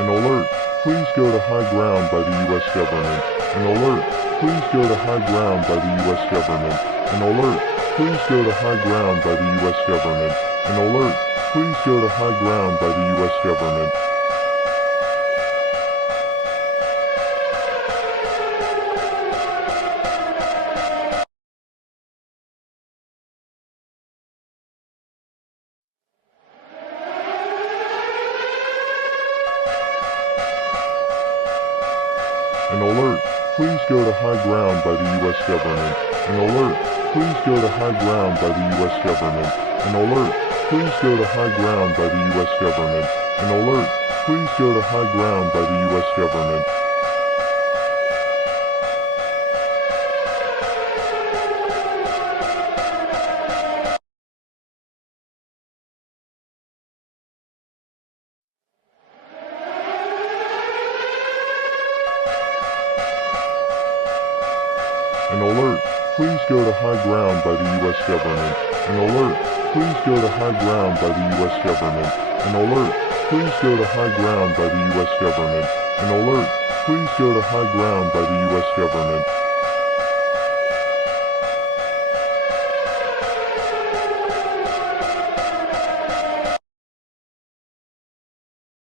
An alert, please go to high ground by the U.S. government. An alert, please go to high ground by the U.S. government. An alert, please go to high ground by the U.S. government. An alert, please go to high ground by the U.S. government. An alert, please go to high ground by the U.S. government. An alert, please go to high ground by the U.S. government. An alert, please go to high ground by the U.S. government. An alert, please go to high ground by the U.S. government. An alert, please go to high ground by the U.S. government. An alert, please go to high ground by the U.S. government. An alert, please go to high ground by the U.S. government. An alert, please go to high ground by the U.S. government.